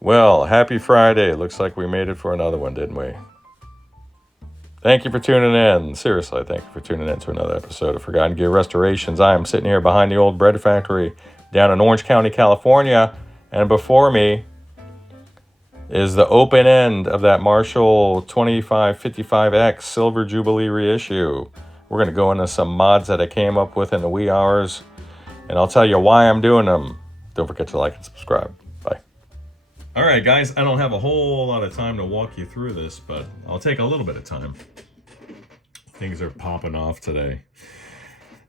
Well, happy Friday. Looks like we made it for another one, didn't we? Thank you for tuning in. Seriously, thank you for tuning in to another episode of Forgotten Gear Restorations. I am sitting here behind the old bread factory down in Orange County, California, and before me is the open end of that Marshall 2555X Silver Jubilee reissue. We're going to go into some mods that I came up with in the wee hours, and I'll tell you why I'm doing them. Don't forget to like and subscribe. Bye. All right, guys, I don't have a whole lot of time to walk you through this, but I'll take a little bit of time. Things are popping off today.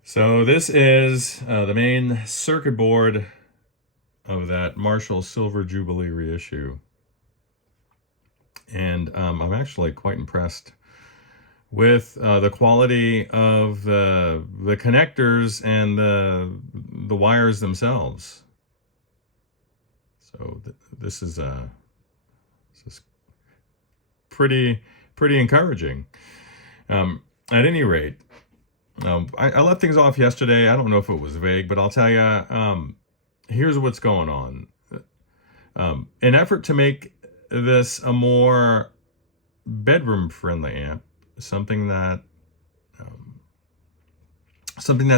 So this is the main circuit board of that Marshall Silver Jubilee reissue. And I'm actually quite impressed with the quality of the connectors and the wires themselves. So this is pretty encouraging. At any rate, I left things off yesterday. I don't know if it was vague, but I'll tell you, here's what's going on. In effort to make this a more bedroom-friendly amp, something that's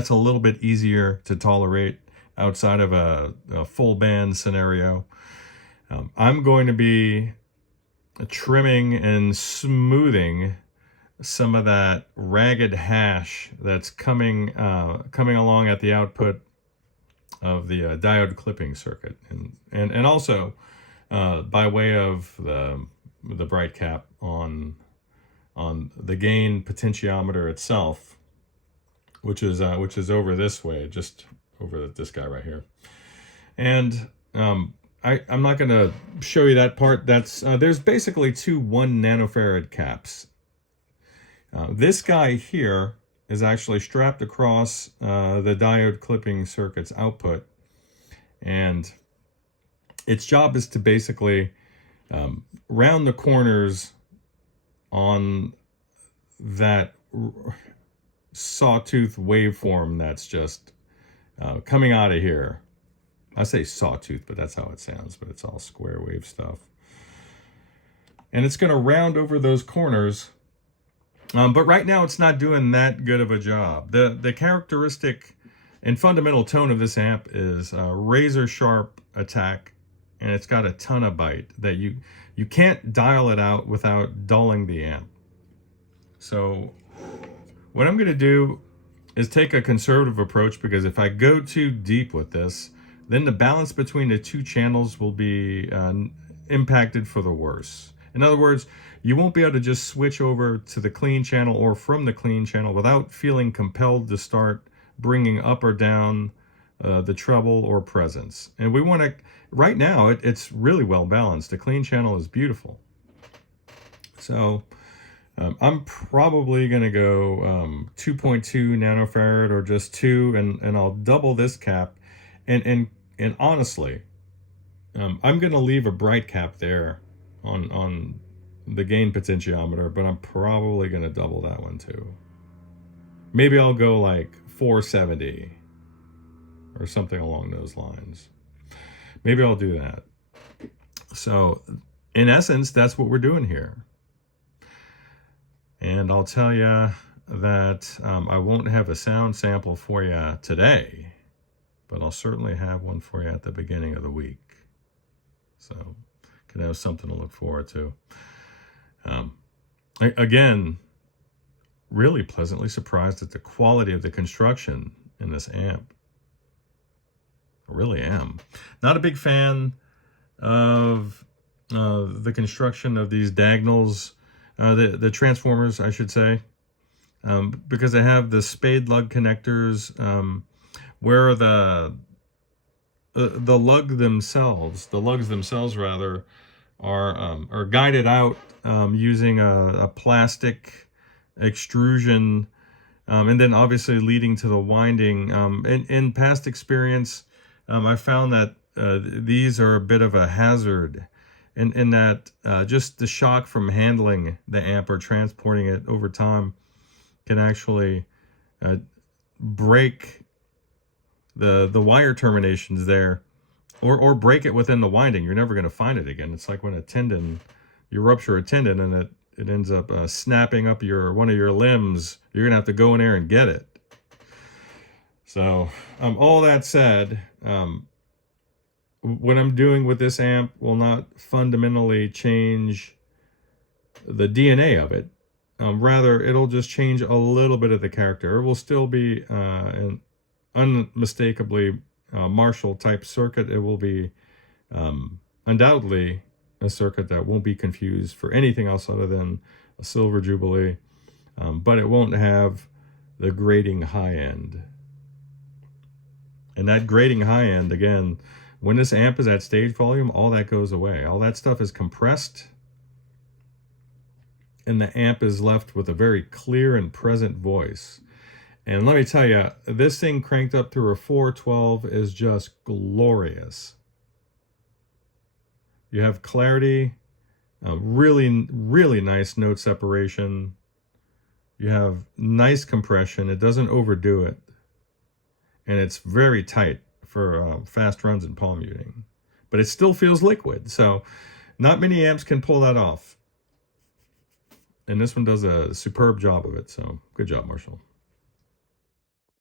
a little bit easier to tolerate outside of a full band scenario, I'm going to be trimming and smoothing some of that ragged hash that's coming along at the output of the diode clipping circuit, and also by way of the bright cap on the gain potentiometer itself, which is over this way, just over this guy right here. And I'm not going to show you that part. That's there's basically two 1 nanofarad caps. This guy here is actually strapped across the diode clipping circuit's output, and its job is to basically round the corners on that sawtooth waveform that's just coming out of here. I say sawtooth, but that's how it sounds, but it's all square wave stuff. And it's going to round over those corners, but right now it's not doing that good of a job. The characteristic and fundamental tone of this amp is razor sharp attack, and it's got a ton of bite that you can't dial it out without dulling the amp. So what I'm going to do is take a conservative approach, because if I go too deep with this, then the balance between the two channels will be impacted for the worse. In other words, you won't be able to just switch over to the clean channel or from the clean channel without feeling compelled to start bringing up or down the treble or presence. And we want to, right now, it's really well balanced. The clean channel is beautiful. So I'm probably going to go 2.2 nanofarad or just 2, and I'll double this cap. And honestly, I'm going to leave a bright cap there on the gain potentiometer, but I'm probably going to double that one too. Maybe I'll go like 470 or something along those lines. Maybe I'll do that. So in essence, that's what we're doing here. And I'll tell you that I won't have a sound sample for you today, but I'll certainly have one for you at the beginning of the week. So can have something to look forward to. Again, really pleasantly surprised at the quality of the construction in this amp. I really am. Not a big fan of the construction of these diagonals, the transformers, I should say, because they have the spade lug connectors, where the lugs themselves rather, are guided out using a plastic extrusion, and then obviously leading to the winding. In past experience, I found that these are a bit of a hazard in that just the shock from handling the amp or transporting it over time can actually break the wire terminations there or break it within the winding. You're never going to find it again. It's like when a tendon, you rupture a tendon and it ends up snapping up one of your limbs. You're going to have to go in there and get it. So all that said, what I'm doing with this amp will not fundamentally change the DNA of it. Rather, it'll just change a little bit of the character. It will still be an unmistakably Marshall type circuit. It will be undoubtedly a circuit that won't be confused for anything else other than a Silver Jubilee, but it won't have the grating high end. And that grating high end, again, when this amp is at stage volume, all that goes away. All that stuff is compressed, and the amp is left with a very clear and present voice. And let me tell you, this thing cranked up through a 412 is just glorious. You have clarity, really, really nice note separation. You have nice compression. It doesn't overdo it. And it's very tight for fast runs and palm muting. But it still feels liquid. So not many amps can pull that off. And this one does a superb job of it. So good job, Marshall.